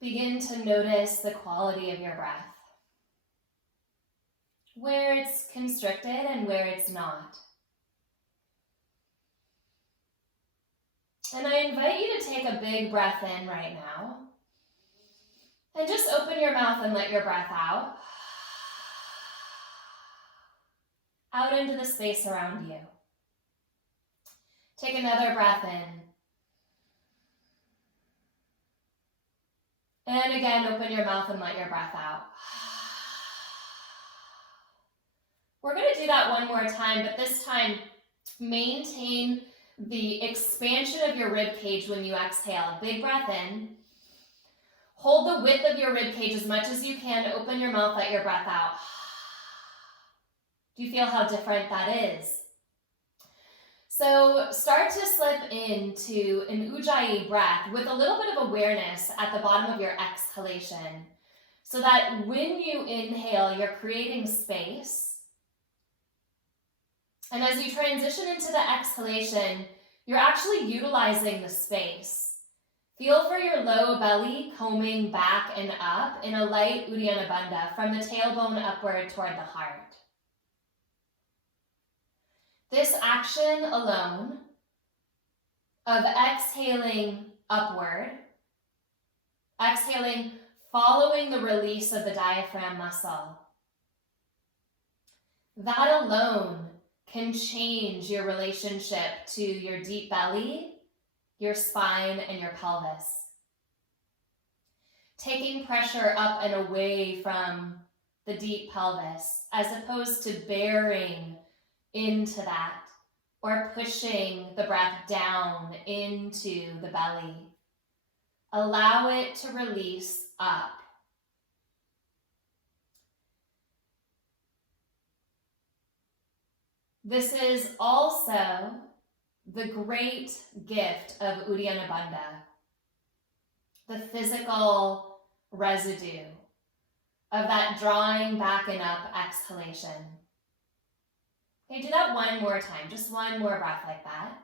Begin to notice the quality of your breath, where it's constricted and where it's not. And I invite you to take a big breath in right now. And just open your mouth and let your breath out. Out into the space around you. Take another breath in. And again, open your mouth and let your breath out. We're going to do that one more time, but this time, maintain the expansion of your rib cage when you exhale. Big breath in. Hold the width of your rib cage as much as you can. Open your mouth, let your breath out. Do you feel how different that is? So start to slip into an Ujjayi breath with a little bit of awareness at the bottom of your exhalation, so that when you inhale, you're creating space. And as you transition into the exhalation, you're actually utilizing the space. Feel for your low belly combing back and up in a light Uddiyana Bandha from the tailbone upward toward the heart. This action alone of exhaling upward, exhaling following the release of the diaphragm muscle, that alone can change your relationship to your deep belly, your spine, and your pelvis. Taking pressure up and away from the deep pelvis, as opposed to bearing into that, or pushing the breath down into the belly. Allow it to release up. This is also the great gift of Uddiyana Bandha, the physical residue of that drawing back and up exhalation. Okay, do that one more time, just one more breath like that.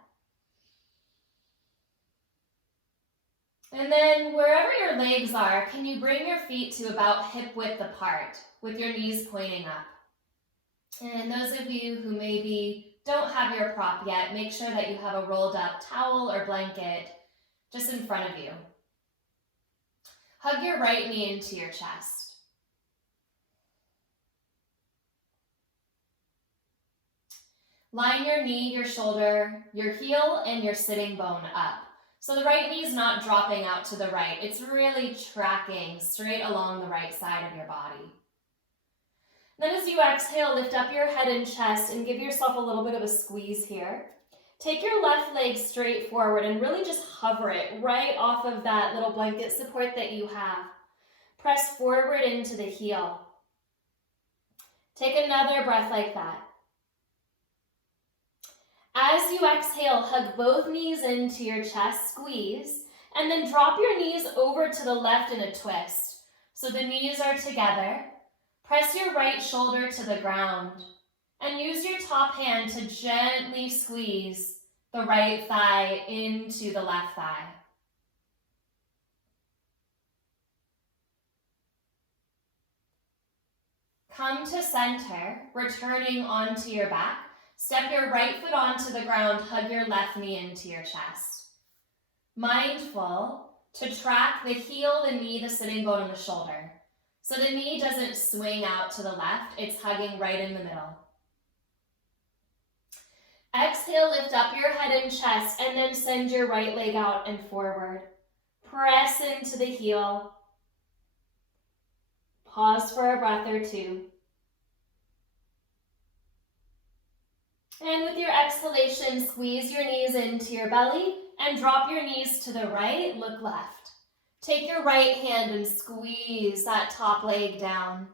And then wherever your legs are, can you bring your feet to about hip width apart with your knees pointing up? And those of you who maybe don't have your prop yet, make sure that you have a rolled up towel or blanket just in front of you. Hug your right knee into your chest. Line your knee, your shoulder, your heel, and your sitting bone up. So the right knee is not dropping out to the right. It's really tracking straight along the right side of your body. Then as you exhale, lift up your head and chest and give yourself a little bit of a squeeze here. Take your left leg straight forward and really just hover it right off of that little blanket support that you have. Press forward into the heel. Take another breath like that. As you exhale, hug both knees into your chest, squeeze, and then drop your knees over to the left in a twist. So the knees are together. Press your right shoulder to the ground and use your top hand to gently squeeze the right thigh into the left thigh. Come to center, returning onto your back. Step your right foot onto the ground, hug your left knee into your chest. Mindful to track the heel, the knee, the sitting bone, and the shoulder. So the knee doesn't swing out to the left, it's hugging right in the middle. Exhale, lift up your head and chest, and then send your right leg out and forward. Press into the heel. Pause for a breath or two. And with your exhalation, squeeze your knees into your belly and drop your knees to the right, look left. Take your right hand and squeeze that top leg down.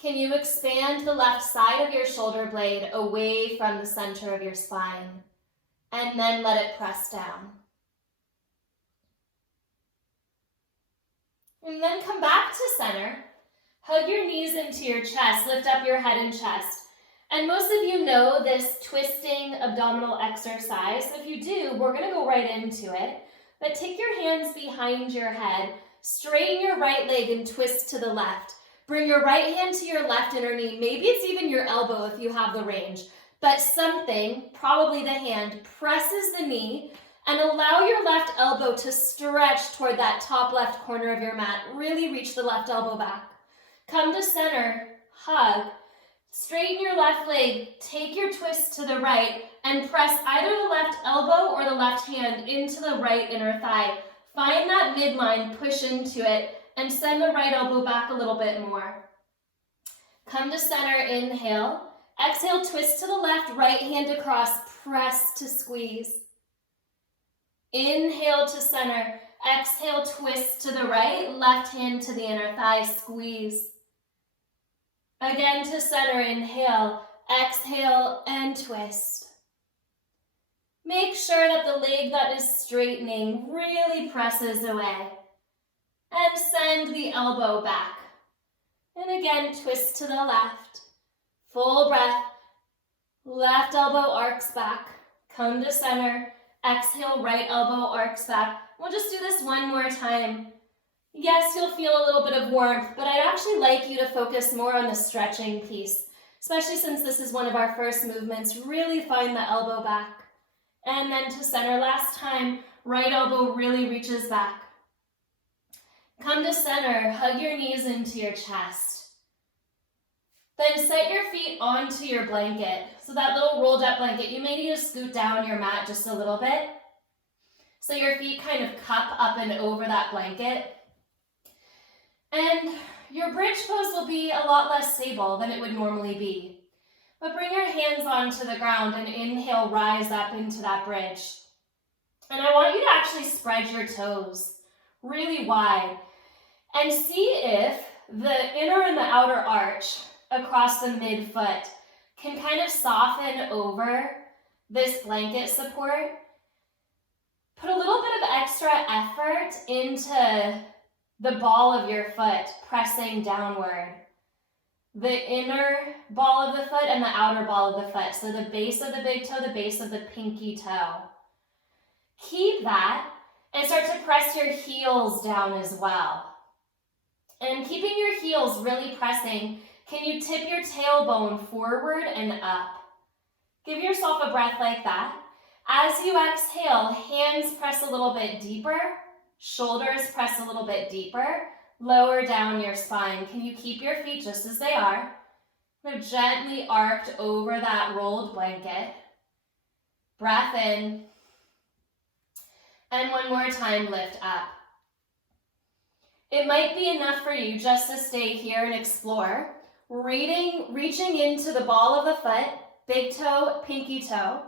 Can you expand the left side of your shoulder blade away from the center of your spine? And then let it press down. And then come back to center. Hug your knees into your chest. Lift up your head and chest. And most of you know this twisting abdominal exercise. If you do, we're going to go right into it. But take your hands behind your head, straighten your right leg and twist to the left. Bring your right hand to your left inner knee. Maybe it's even your elbow if you have the range. But something, probably the hand, presses the knee and allow your left elbow to stretch toward that top left corner of your mat. Really reach the left elbow back. Come to center, hug. Straighten your left leg, take your twist to the right, and press either the left elbow or the left hand into the right inner thigh. Find that midline, push into it, and send the right elbow back a little bit more. Come to center, inhale. Exhale, twist to the left, right hand across, press to squeeze. Inhale to center. Exhale, twist to the right, left hand to the inner thigh, squeeze. Again to center, inhale, exhale, and twist. Make sure that the leg that is straightening really presses away. And send the elbow back. And again, twist to the left. Full breath. Left elbow arcs back. Come to center. Exhale, right elbow arcs back. We'll just do this one more time. Yes, you'll feel a little bit of warmth, but I'd actually like you to focus more on the stretching piece, especially since this is one of our first movements. Really find the elbow back. And then to center last time, right elbow really reaches back. Come to center, hug your knees into your chest. Then set your feet onto your blanket. So that little rolled up blanket, you may need to scoot down your mat just a little bit. So your feet kind of cup up and over that blanket. And your bridge pose will be a lot less stable than it would normally be. But bring your hands onto the ground and inhale, rise up into that bridge. And I want you to actually spread your toes really wide and see if the inner and the outer arch across the midfoot can kind of soften over this blanket support. Put a little bit of extra effort into the ball of your foot pressing downward. The inner ball of the foot and the outer ball of the foot. So the base of the big toe, the base of the pinky toe. Keep that and start to press your heels down as well. And keeping your heels really pressing, can you tip your tailbone forward and up? Give yourself a breath like that. As you exhale, hands press a little bit deeper. Shoulders press a little bit deeper. Lower down your spine. Can you keep your feet just as they are? Kind of gently arced over that rolled blanket. Breath in. And one more time, lift up. It might be enough for you just to stay here and explore. Reaching into the ball of the foot, big toe, pinky toe.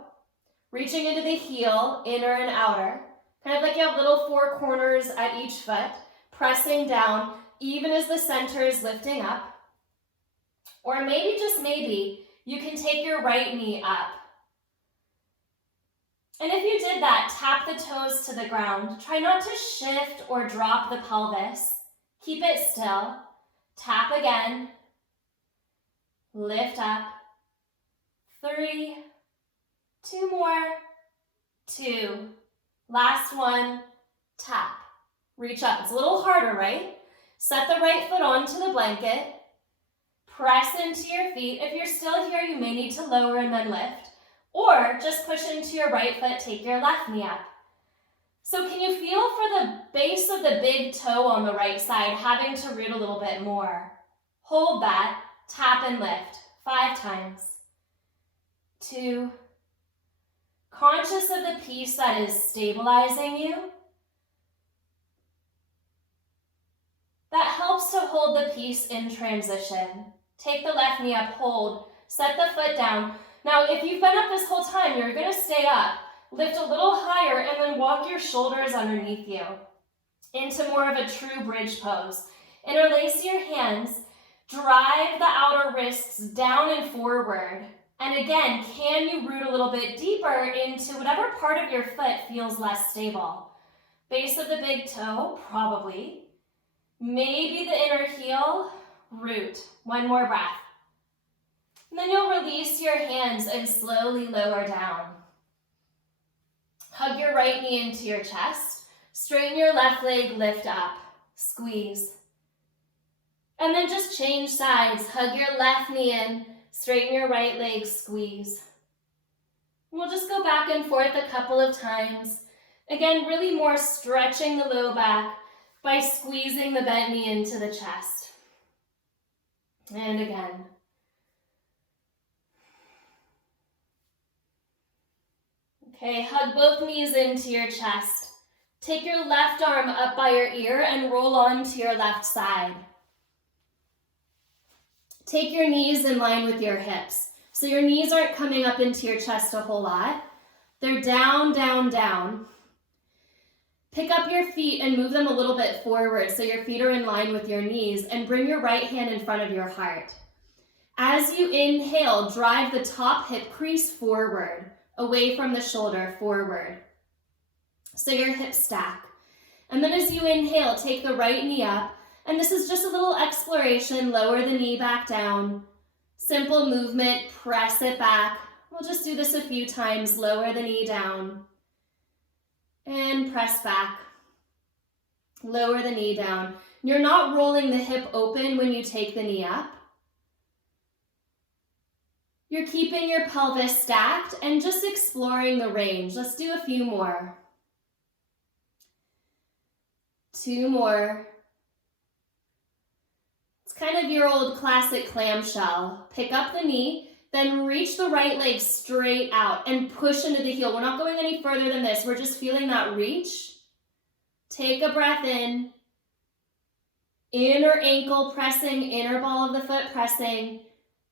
Reaching into the heel, inner and outer. Kind of like you have little four corners at each foot. Pressing down, even as the center is lifting up. Or maybe, just maybe, you can take your right knee up. And if you did that, tap the toes to the ground. Try not to shift or drop the pelvis. Keep it still. Tap again. Lift up. 3, 2 more. 2. Last one. Tap. Reach up. It's a little harder, right? Set the right foot onto the blanket. Press into your feet. If you're still here, you may need to lower and then lift. Or just push into your right foot, take your left knee up. So can you feel for the base of the big toe on the right side having to root a little bit more? Hold that, tap and lift. 5 times. 2. Conscious of the piece that is stabilizing you. That helps to hold the piece in transition. Take the left knee up, hold, set the foot down. Now, if you've been up this whole time, you're going to stay up. Lift a little higher and then walk your shoulders underneath you into more of a true bridge pose. Interlace your hands. Drive the outer wrists down and forward. And again, can you root a little bit deeper into whatever part of your foot feels less stable? Base of the big toe, probably. Maybe the inner heel, root. One more breath. And then you'll release your hands and slowly lower down. Hug your right knee into your chest. Straighten your left leg, lift up. Squeeze. And then just change sides. Hug your left knee in. Straighten your right leg, squeeze. We'll just go back and forth a couple of times. Again, really more stretching the low back by squeezing the bent knee into the chest. And again. Okay, hug both knees into your chest. Take your left arm up by your ear and roll on to your left side. Take your knees in line with your hips. So your knees aren't coming up into your chest a whole lot. They're down, down, down. Pick up your feet and move them a little bit forward so your feet are in line with your knees, and bring your right hand in front of your heart. As you inhale, drive the top hip crease forward, away from the shoulder, forward. So your hips stack. And then as you inhale, take the right knee up. And this is just a little exploration. Lower the knee back down. Simple movement, press it back. We'll just do this a few times. Lower the knee down. And press back. Lower the knee down. You're not rolling the hip open when you take the knee up. You're keeping your pelvis stacked and just exploring the range. Let's do a few more. 2 more. It's kind of your old classic clamshell. Pick up the knee, then reach the right leg straight out and push into the heel. We're not going any further than this. We're just feeling that reach. Take a breath in. Inner ankle pressing, inner ball of the foot pressing.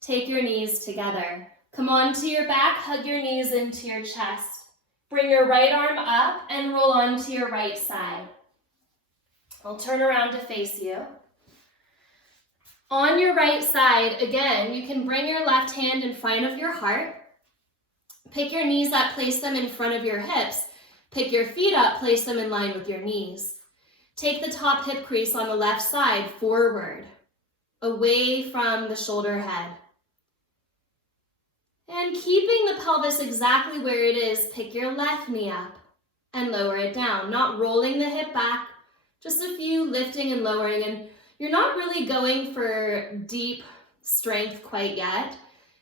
Take your knees together. Come onto your back, hug your knees into your chest. Bring your right arm up and roll onto your right side. I'll turn around to face you. On your right side, again, you can bring your left hand in front of your heart. Pick your knees up, place them in front of your hips. Pick your feet up, place them in line with your knees. Take the top hip crease on the left side forward, away from the shoulder head. And keeping the pelvis exactly where it is, pick your left knee up and lower it down, not rolling the hip back, just a few lifting and lowering. And you're not really going for deep strength quite yet.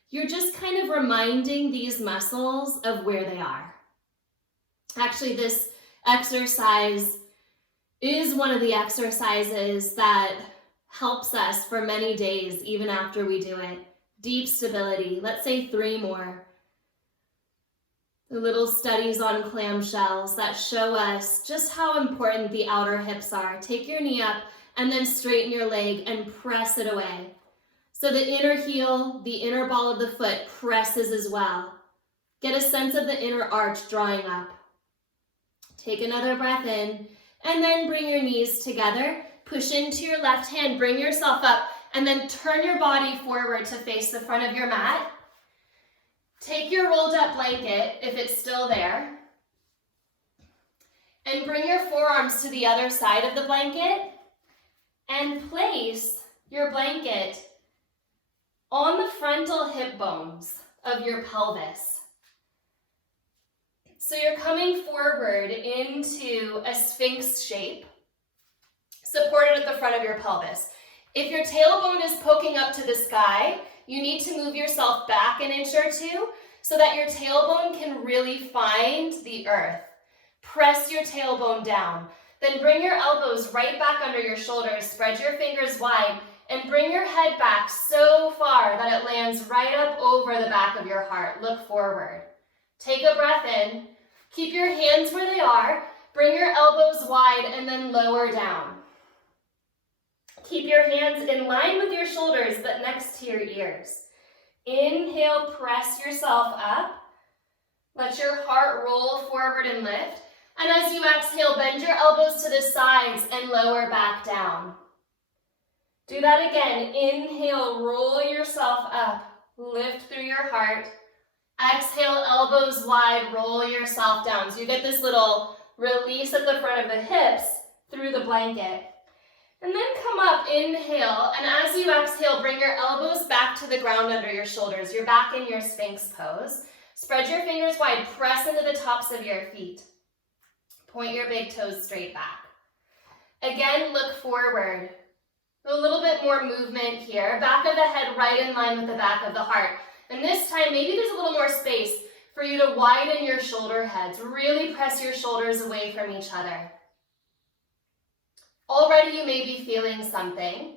You're just kind of reminding these muscles of where they are. Actually, this exercise is one of the exercises that helps us for many days, even after we do it. Deep stability. Let's say 3 more. The little studies on clamshells that show us just how important the outer hips are. Take your knee up and then straighten your leg and press it away. So the inner heel, the inner ball of the foot presses as well. Get a sense of the inner arch drawing up. Take another breath in and then bring your knees together. Push into your left hand, bring yourself up, and then turn your body forward to face the front of your mat. Take your rolled up blanket, if it's still there, and bring your forearms to the other side of the blanket and place your blanket on the frontal hip bones of your pelvis. So you're coming forward into a sphinx shape, supported at the front of your pelvis. If your tailbone is poking up to the sky, you need to move yourself back an inch or 2 so that your tailbone can really find the earth. Press your tailbone down. Then bring your elbows right back under your shoulders. Spread your fingers wide and bring your head back so far that it lands right up over the back of your heart. Look forward. Take a breath in. Keep your hands where they are. Bring your elbows wide and then lower down. Keep your hands in line with your shoulders, but next to your ears. Inhale, press yourself up. Let your heart roll forward and lift. And as you exhale, bend your elbows to the sides and lower back down. Do that again. Inhale, roll yourself up. Lift through your heart. Exhale, elbows wide, roll yourself down. So you get this little release at the front of the hips through the blanket. And then come up, inhale, and as you exhale, bring your elbows back to the ground under your shoulders. You're back in your Sphinx pose. Spread your fingers wide, press into the tops of your feet. Point your big toes straight back. Again, look forward. A little bit more movement here. Back of the head right in line with the back of the heart. And this time, maybe there's a little more space for you to widen your shoulder heads. Really press your shoulders away from each other. Already you may be feeling something.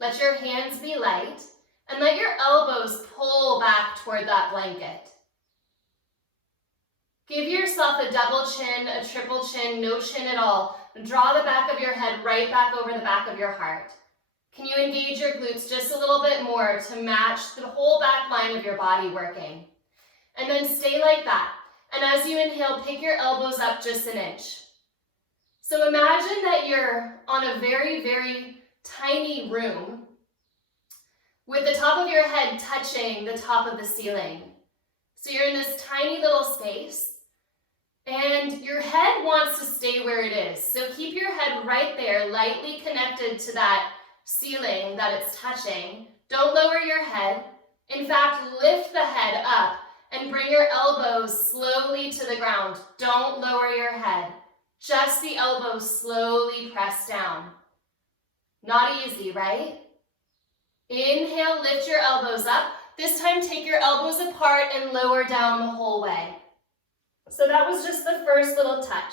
Let your hands be light and let your elbows pull back toward that blanket. Give yourself a double chin, a triple chin, no chin at all. Draw the back of your head right back over the back of your heart. Can you engage your glutes just a little bit more to match the whole back line of your body working? And then stay like that. And as you inhale, pick your elbows up just an inch. So imagine that you're on a very, very tiny room with the top of your head touching the top of the ceiling. So you're in this tiny little space and your head wants to stay where it is. So keep your head right there, lightly connected to that ceiling that it's touching. Don't lower your head. In fact, lift the head up and bring your elbows slowly to the ground. Don't lower your head. Just the elbows slowly press down. Not easy, right? Inhale, lift your elbows up. This time, take your elbows apart and lower down the whole way. So that was just the first little touch.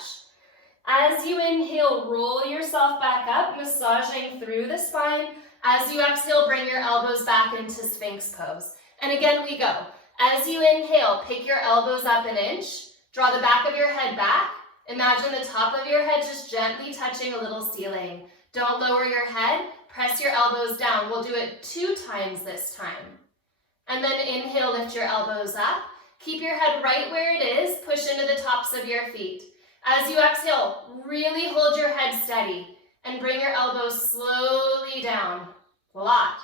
As you inhale, roll yourself back up, massaging through the spine. As you exhale, bring your elbows back into Sphinx pose. And again, we go. As you inhale, pick your elbows up an inch. Draw the back of your head back. Imagine the top of your head just gently touching a little ceiling. Don't lower your head. Press your elbows down. We'll do it 2 times this time. And then inhale, lift your elbows up. Keep your head right where it is. Push into the tops of your feet. As you exhale, really hold your head steady and bring your elbows slowly down. A lot.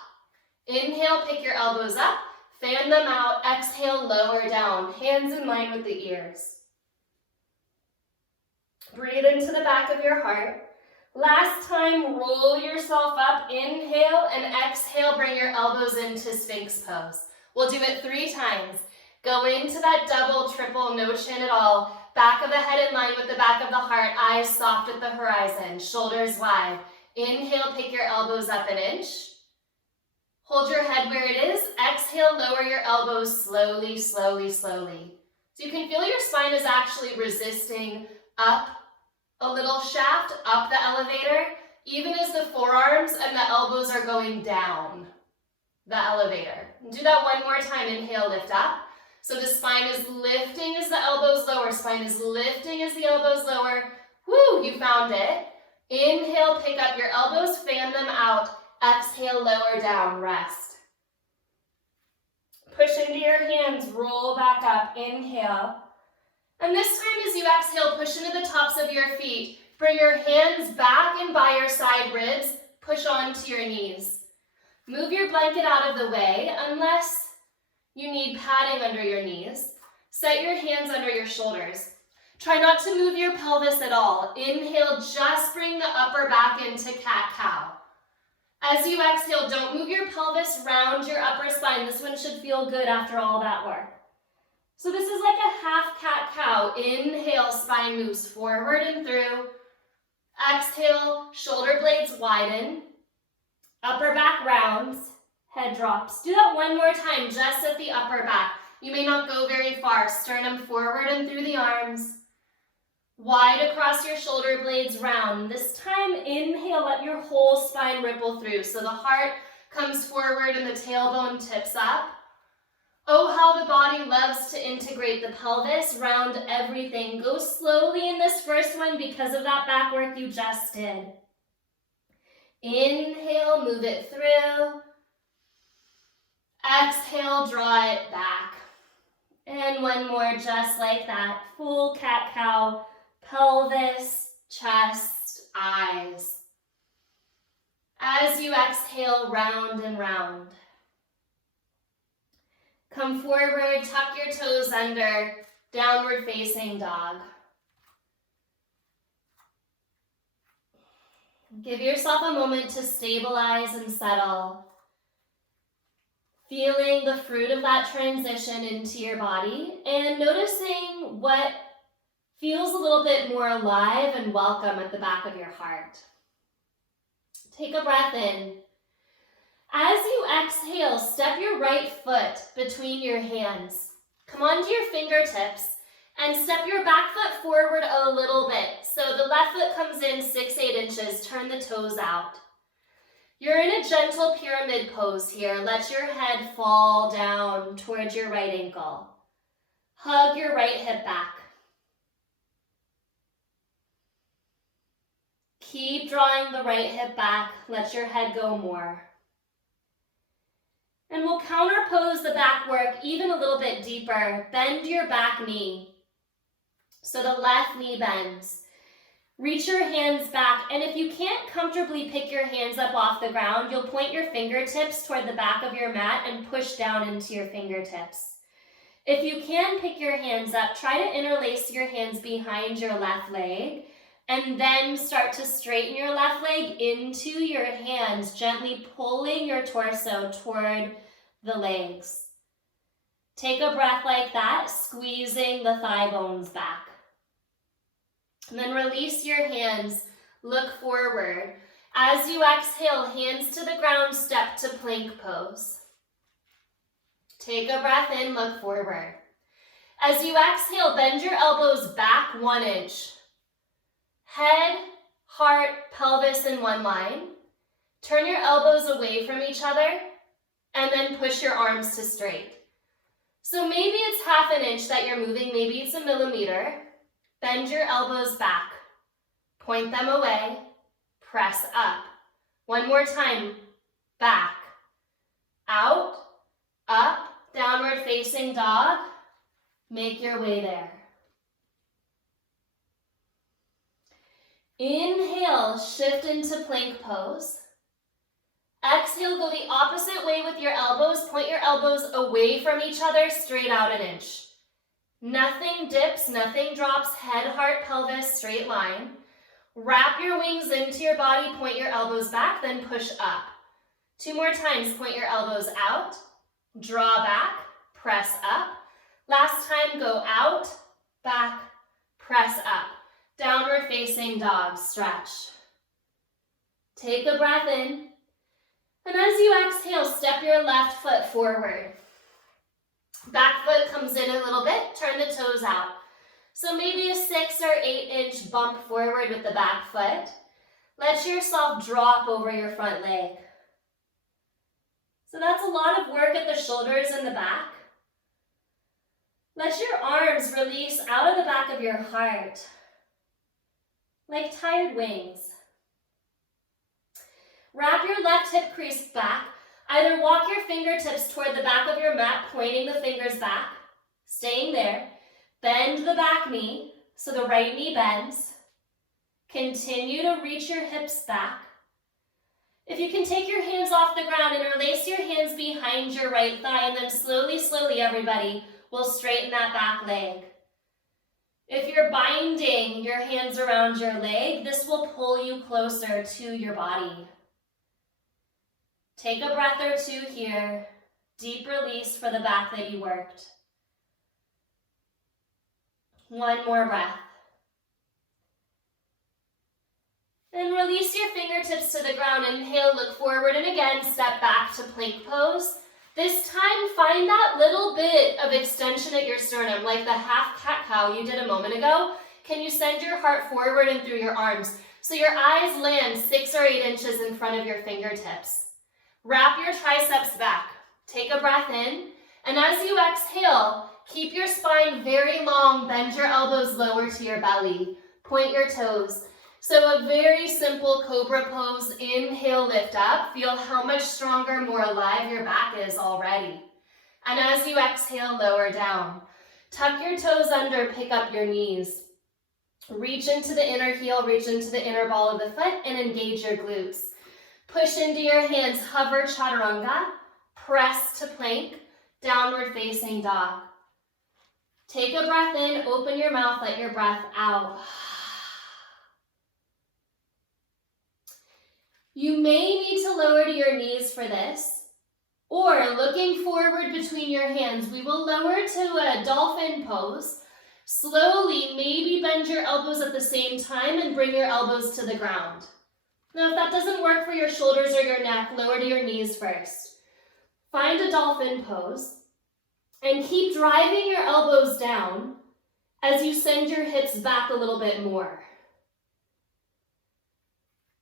Inhale, pick your elbows up. Fan them out. Exhale, lower down. Hands in line with the ears. Breathe into the back of your heart. Last time, roll yourself up. Inhale and exhale, bring your elbows into Sphinx pose. We'll do it 3 times. Go into that double, triple, no chin at all. Back of the head in line with the back of the heart. Eyes soft at the horizon. Shoulders wide. Inhale, pick your elbows up an inch. Hold your head where it is. Exhale, lower your elbows slowly, slowly, slowly. So you can feel your spine is actually resisting up a little shaft, up the elevator, even as the forearms and the elbows are going down the elevator. Do that one more time. Inhale, lift up. So the spine is lifting as the elbows lower. Spine is lifting as the elbows lower. Woo, you found it. Inhale, pick up your elbows, fan them out. Exhale, lower down, rest. Push into your hands, roll back up. Inhale. And this time as you exhale, push into the tops of your feet. Bring your hands back and by your side ribs. Push onto your knees. Move your blanket out of the way unless you need padding under your knees. Set your hands under your shoulders. Try not to move your pelvis at all. Inhale, just bring the upper back into cat-cow. As you exhale, don't move your pelvis, round your upper spine. This one should feel good after all that work. So this is like a half cat-cow. Inhale, spine moves forward and through. Exhale, shoulder blades widen. Upper back rounds, head drops. Do that one more time, just at the upper back. You may not go very far. Sternum forward and through the arms. Wide across your shoulder blades, round. This time, inhale, let your whole spine ripple through. So the heart comes forward and the tailbone tips up. Oh, how the body loves to integrate the pelvis, round everything. Go slowly in this first one because of that back work you just did. Inhale, move it through. Exhale, draw it back. And one more just like that. Full cat-cow, pelvis, chest, eyes. As you exhale, round and round. Come forward, tuck your toes under, downward facing dog. Give yourself a moment to stabilize and settle, feeling the fruit of that transition into your body and noticing what feels a little bit more alive and welcome at the back of your heart. Take a breath in. As you exhale, step your right foot between your hands. Come onto your fingertips and step your back foot forward a little bit. So the left foot comes in 6-8 inches. Turn the toes out. You're in a gentle pyramid pose here. Let your head fall down towards your right ankle. Hug your right hip back. Keep drawing the right hip back. Let your head go more. And we'll counterpose the back work even a little bit deeper. Bend your back knee. So the left knee bends. Reach your hands back, and if you can't comfortably pick your hands up off the ground, you'll point your fingertips toward the back of your mat and push down into your fingertips. If you can pick your hands up, try to interlace your hands behind your left leg, and then start to straighten your left leg into your hands, gently pulling your torso toward the legs. Take a breath like that, squeezing the thigh bones back. And then release your hands, look forward. As you exhale, hands to the ground, step to plank pose. Take a breath in, look forward. As you exhale, bend your elbows back 1 inch. Head, heart, pelvis in one line. Turn your elbows away from each other and then push your arms to straight. So maybe it's 1/2 inch that you're moving, maybe it's 1 millimeter. Bend your elbows back, point them away, press up. One more time, back, out, up, downward facing dog. Make your way there. Inhale, shift into plank pose. Exhale, go the opposite way with your elbows. Point your elbows away from each other, straight out 1 inch. Nothing dips, nothing drops, head, heart, pelvis, straight line. Wrap your wings into your body, point your elbows back, then push up. 2 more times, point your elbows out, draw back, press up. Last time, go out, back, press up. Downward facing dog, stretch. Take a breath in, and as you exhale, step your left foot forward. Back foot comes in a little bit, turn the toes out. So maybe a 6 or 8 inch bump forward with the back foot. Let yourself drop over your front leg. So that's a lot of work at the shoulders and the back. Let your arms release out of the back of your heart, like tired wings. Wrap your left hip crease back. Either walk your fingertips toward the back of your mat, pointing the fingers back, staying there. Bend the back knee, so the right knee bends. Continue to reach your hips back. If you can take your hands off the ground, interlace your hands behind your right thigh, and then slowly, everybody, we'll straighten that back leg. If you're binding your hands around your leg, this will pull you closer to your body. Take a breath or 2 here. Deep release for the back that you worked. 1 more breath. And release your fingertips to the ground. Inhale, look forward, and again, step back to plank pose. This time, find that little bit of extension at your sternum, like the half cat-cow you did a moment ago. Can you send your heart forward and through your arms? So your eyes land 6 or 8 inches in front of your fingertips. Wrap your triceps back. Take a breath in. And as you exhale, keep your spine very long. Bend your elbows lower to your belly. Point your toes. So a very simple cobra pose. Inhale, lift up. Feel how much stronger, more alive your back is already. And as you exhale, lower down. Tuck your toes under, pick up your knees. Reach into the inner heel, reach into the inner ball of the foot, and engage your glutes. Push into your hands, hover chaturanga, press to plank, downward facing dog. Take a breath in, open your mouth, let your breath out. You may need to lower to your knees for this, or looking forward between your hands, we will lower to a dolphin pose. Slowly, maybe bend your elbows at the same time and bring your elbows to the ground. Now, if that doesn't work for your shoulders or your neck, lower to your knees first. Find a dolphin pose and keep driving your elbows down as you send your hips back a little bit more.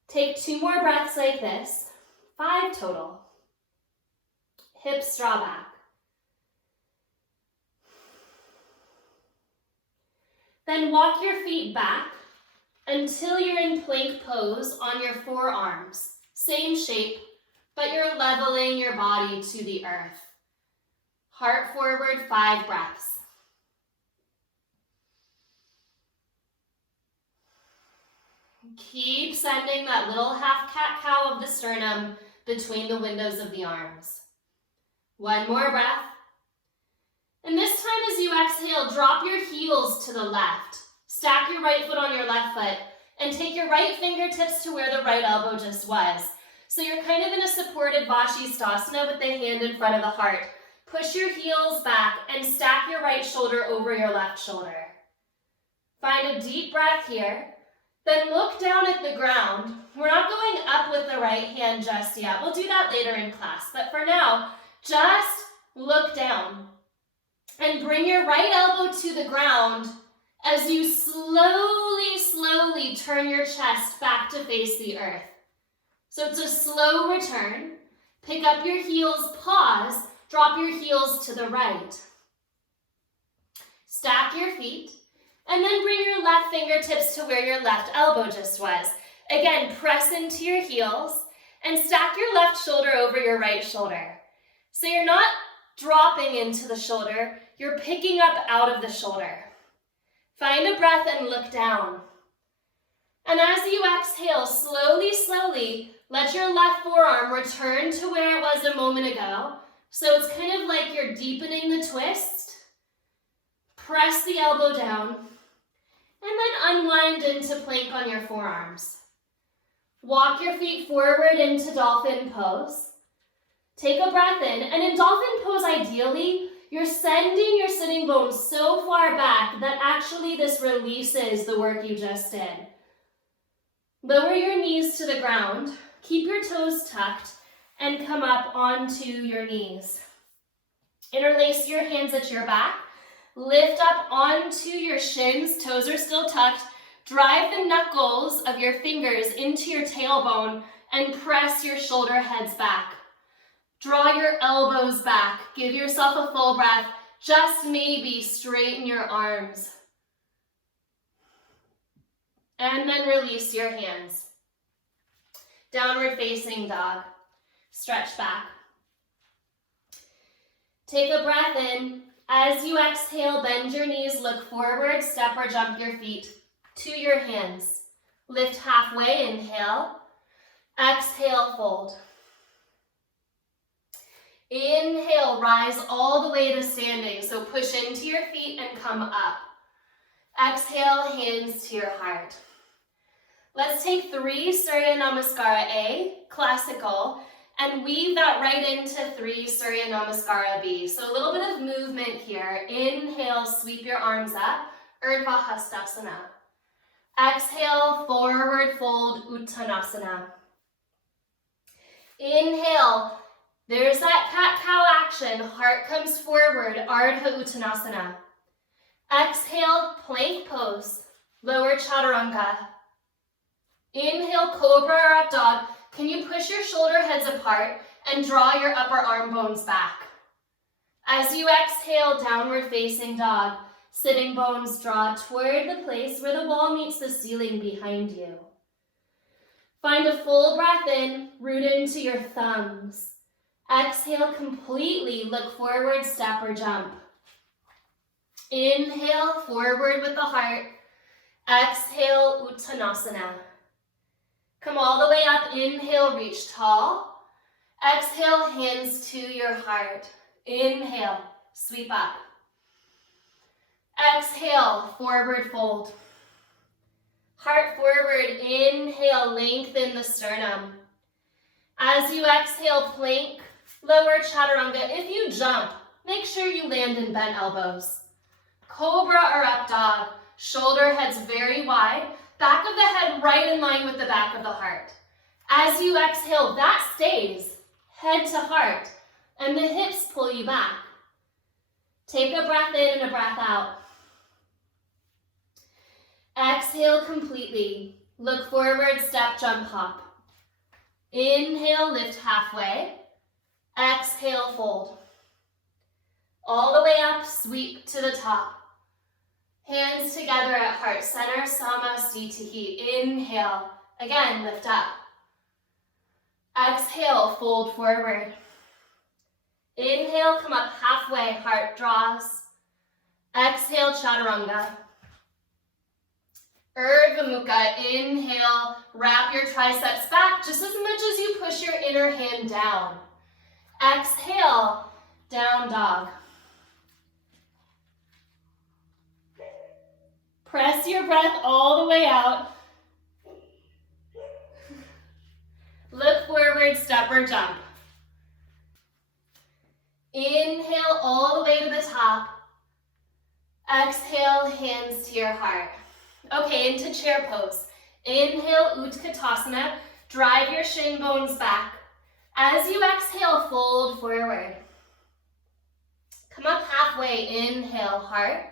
Take 2 more breaths like this, 5 total. Hips draw back. Then walk your feet back until you're in plank pose on your forearms. Same shape, but you're leveling your body to the earth. Heart forward, 5 breaths. Keep sending that little half cat-cow of the sternum between the windows of the arms. 1 more breath. And this time as you exhale, drop your heels to the left. Stack your right foot on your left foot and take your right fingertips to where the right elbow just was. So you're kind of in a supported Vashisthasana with the hand in front of the heart. Push your heels back and stack your right shoulder over your left shoulder. Find a deep breath here. Then look down at the ground. We're not going up with the right hand just yet. We'll do that later in class. But for now, just look down. And bring your right elbow to the ground as you slowly turn your chest back to face the earth. So it's a slow return. Pick up your heels, pause, drop your heels to the right. Stack your feet, and then bring your left fingertips to where your left elbow just was. Again, press into your heels and stack your left shoulder over your right shoulder. So you're not dropping into the shoulder, you're picking up out of the shoulder. Find a breath and look down. And as you exhale, slowly, let your left forearm return to where it was a moment ago. So it's kind of like you're deepening the twist. Press the elbow down, and then unwind into plank on your forearms. Walk your feet forward into dolphin pose. Take a breath in, and in dolphin pose, ideally, you're sending your sitting bones so far back that actually this releases the work you just did. Lower your knees to the ground, keep your toes tucked, and come up onto your knees. Interlace your hands at your back, lift up onto your shins, toes are still tucked, drive the knuckles of your fingers into your tailbone and press your shoulder heads back. Draw your elbows back, give yourself a full breath, just maybe straighten your arms. And then release your hands. Downward facing dog. Stretch back. Take a breath in. As you exhale, bend your knees, look forward, step or jump your feet to your hands. Lift halfway, inhale. Exhale, fold. Inhale, rise all the way to standing. So push into your feet and come up. Exhale, hands to your heart. Let's take 3 Surya Namaskara A, classical, and weave that right into 3 Surya Namaskara B. So a little bit of movement here. Inhale, sweep your arms up, Urdhva Hastasana. Exhale, forward fold, Uttanasana. Inhale, there's that cat-cow action. Heart comes forward, Ardha Uttanasana. Exhale, plank pose, lower chaturanga. Inhale, cobra or up dog. Can you push your shoulder heads apart and draw your upper arm bones back? As you exhale, downward facing dog, sitting bones draw toward the place where the wall meets the ceiling behind you. Find a full breath in, root into your thumbs. Exhale completely, look forward, step or jump. Inhale, forward with the heart. Exhale, Uttanasana. Come all the way up, inhale, reach tall. Exhale, hands to your heart. Inhale, sweep up. Exhale, forward fold. Heart forward, inhale, lengthen the sternum. As you exhale, plank, lower chaturanga. If you jump, make sure you land in bent elbows. Cobra or up dog, shoulder heads very wide, back of the head right in line with the back of the heart. As you exhale, that stays, head to heart, and the hips pull you back. Take a breath in and a breath out. Exhale completely. Look forward, step, jump, hop. Inhale, lift halfway. Exhale, fold. All the way up, sweep to the top. Hands together at heart center, Samastitihi. Inhale, again, lift up. Exhale, fold forward. Inhale, come up halfway, heart draws. Exhale, chaturanga. Urdhva Mukha, inhale, wrap your triceps back just as much as you push your inner hand down. Exhale, down dog. Press your breath all the way out. Look forward, step or jump. Inhale all the way to the top. Exhale, hands to your heart. Okay, into chair pose. Inhale, Utkatasana. Drive your shin bones back. As you exhale, fold forward. Come up halfway, inhale, heart.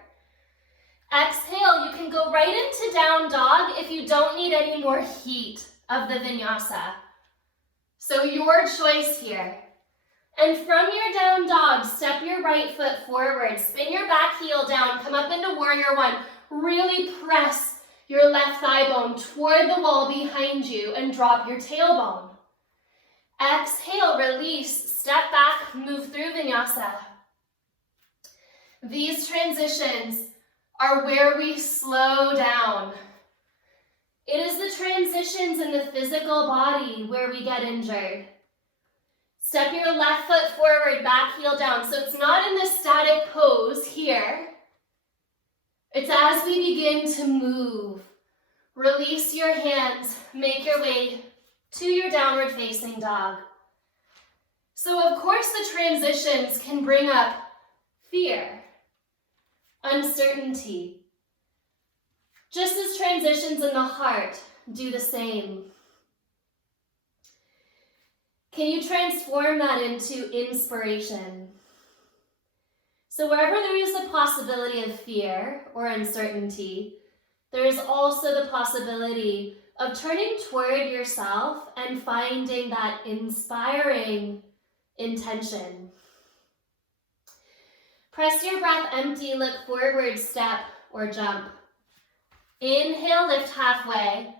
Exhale, you can go right into down dog if you don't need any more heat of the vinyasa. So your choice here. And from your down dog, step your right foot forward, spin your back heel down, come up into warrior one. Really press your left thigh bone toward the wall behind you and drop your tailbone. Exhale, release, step back, move through vinyasa. These transitions are where we slow down. It is the transitions in the physical body where we get injured. Step your left foot forward, back heel down. So it's not in this static pose here. It's as we begin to move. Release your hands, make your way to your downward facing dog. So of course the transitions can bring up fear, uncertainty. Just as transitions in the heart do the same. Can you transform that into inspiration? So wherever there is the possibility of fear or uncertainty, there is also the possibility of turning toward yourself and finding that inspiring intention. Press your breath empty, look forward, step or jump. Inhale, lift halfway.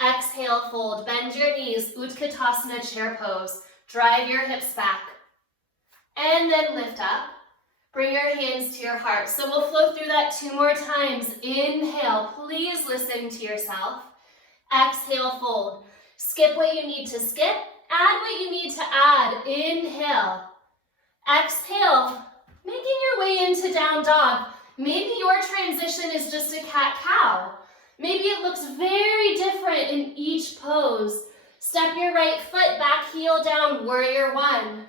Exhale, fold. Bend your knees, Utkatasana chair pose. Drive your hips back. And then lift up. Bring your hands to your heart. So we'll flow through that 2 more times. Inhale, please listen to yourself. Exhale, fold. Skip what you need to skip. Add what you need to add. Inhale. Exhale, making your way into down dog. Maybe your transition is just a cat-cow. Maybe it looks very different in each pose. Step your right foot, back heel down, warrior one.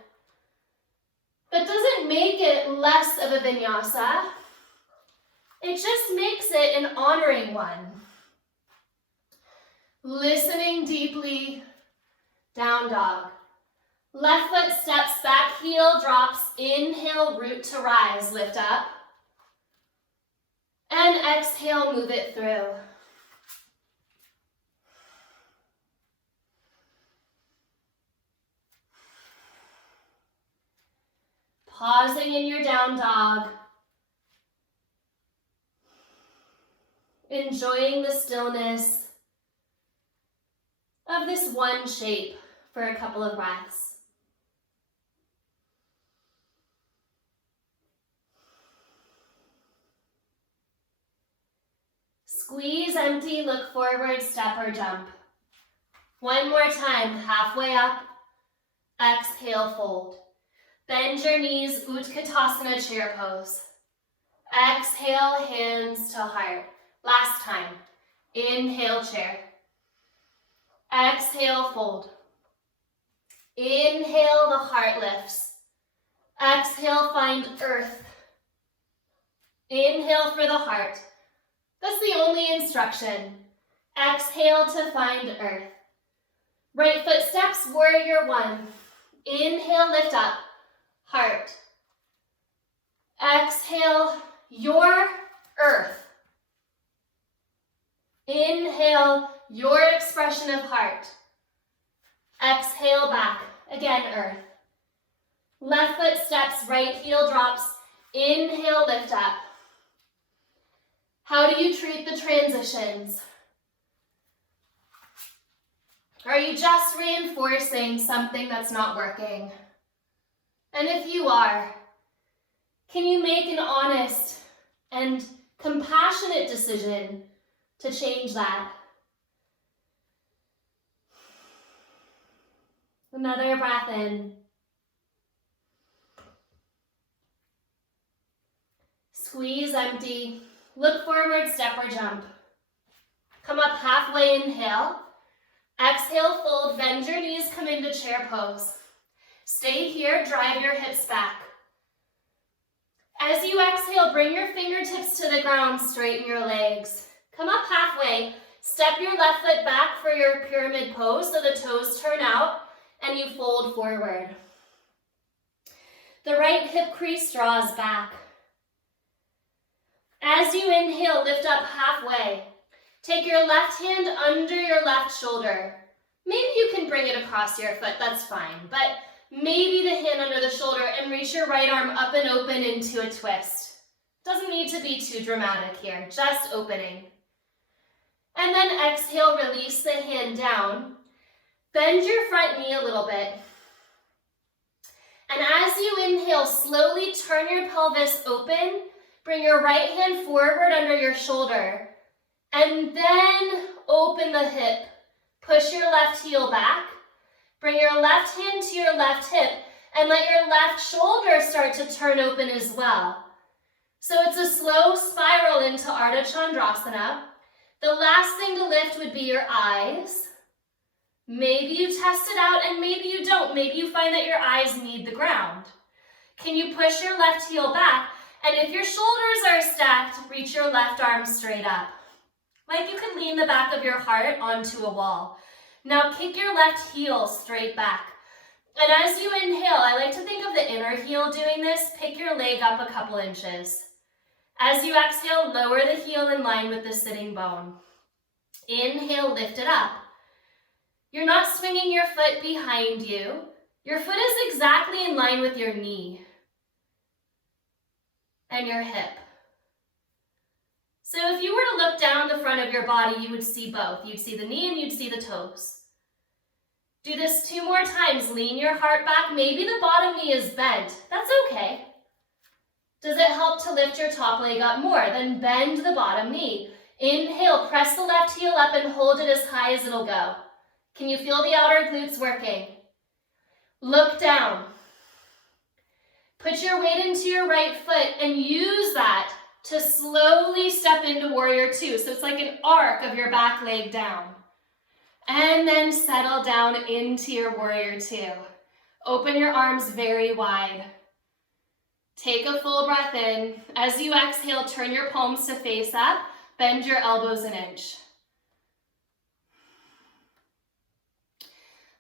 That doesn't make it less of a vinyasa. It just makes it an honoring one. Listening deeply, down dog. Left foot steps, back heel drops, inhale, root to rise, lift up. And exhale, move it through. Pausing in your down dog. Enjoying the stillness of this one shape for a couple of breaths. Squeeze empty, look forward, step or jump. One more time, halfway up. Exhale, fold. Bend your knees, Utkatasana chair pose. Exhale, hands to heart. Last time. Inhale, chair. Exhale, fold. Inhale, the heart lifts. Exhale, find earth. Inhale for the heart. That's the only instruction. Exhale to find earth. Right foot steps, warrior one. Inhale, lift up, heart. Exhale, your earth. Inhale, your expression of heart. Exhale back, again earth. Left foot steps, right heel drops. Inhale, lift up. How do you treat the transitions? Are you just reinforcing something that's not working? And if you are, can you make an honest and compassionate decision to change that? Another breath in. Squeeze empty. Look forward, step or jump. Come up halfway, inhale. Exhale, fold, bend your knees, come into chair pose. Stay here, drive your hips back. As you exhale, bring your fingertips to the ground, straighten your legs. Come up halfway, step your left foot back for your pyramid pose so the toes turn out and you fold forward. The right hip crease draws back. As you inhale, lift up halfway. Take your left hand under your left shoulder. Maybe you can bring it across your foot, that's fine. But maybe the hand under the shoulder and reach your right arm up and open into a twist. Doesn't need to be too dramatic here, just opening. And then exhale, release the hand down. Bend your front knee a little bit. And as you inhale, slowly turn your pelvis open. Bring your right hand forward under your shoulder. And then open the hip. Push your left heel back. Bring your left hand to your left hip and let your left shoulder start to turn open as well. So it's a slow spiral into Ardha Chandrasana. The last thing to lift would be your eyes. Maybe you test it out and maybe you don't. Maybe you find that your eyes need the ground. Can you push your left heel back? And if your shoulders are stacked, reach your left arm straight up. Like you can lean the back of your heart onto a wall. Now kick your left heel straight back. And as you inhale, I like to think of the inner heel doing this. Pick your leg up a couple inches. As you exhale, lower the heel in line with the sitting bone. Inhale, lift it up. You're not swinging your foot behind you. Your foot is exactly in line with your knee and your hip. So if you were to look down the front of your body, you would see both. You'd see the knee and you'd see the toes. Do this 2 more times. Lean your heart back. Maybe the bottom knee is bent. That's okay. Does it help to lift your top leg up more? Then bend the bottom knee. Inhale, press the left heel up and hold it as high as it'll go. Can you feel the outer glutes working? Look down. Put your weight into your right foot and use that to slowly step into warrior two. So it's like an arc of your back leg down. And then settle down into your warrior two. Open your arms very wide. Take a full breath in. As you exhale, turn your palms to face up. Bend your elbows an inch.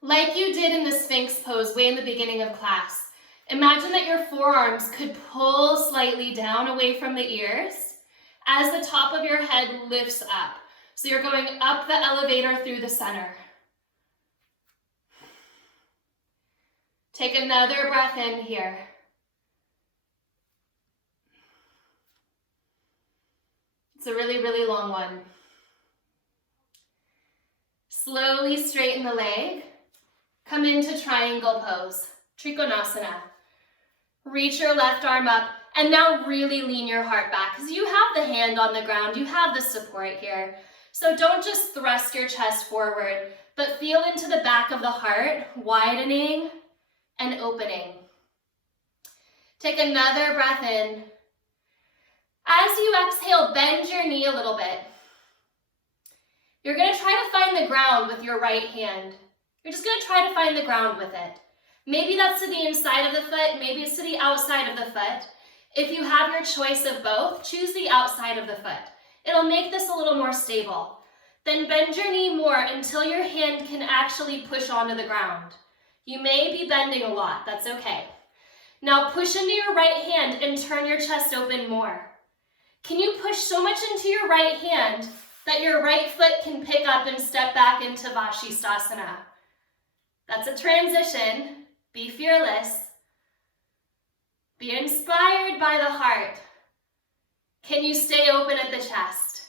Like you did in the Sphinx pose way in the beginning of class, imagine that your forearms could pull slightly down away from the ears as the top of your head lifts up. So you're going up the elevator through the center. Take another breath in here. It's a really, really long one. Slowly straighten the leg. Come into triangle pose, Trikonasana. Reach your left arm up and now really lean your heart back because you have the hand on the ground, you have the support here. So don't just thrust your chest forward, but feel into the back of the heart, widening and opening. Take another breath in. As you exhale, bend your knee a little bit. You're going to try to find the ground with your right hand. You're just going to try to find the ground with it. Maybe that's to the inside of the foot, maybe it's to the outside of the foot. If you have your choice of both, choose the outside of the foot. It'll make this a little more stable. Then bend your knee more until your hand can actually push onto the ground. You may be bending a lot, that's okay. Now push into your right hand and turn your chest open more. Can you push so much into your right hand that your right foot can pick up and step back into Vashisthasana? That's a transition. Be fearless. Be inspired by the heart. Can you stay open at the chest?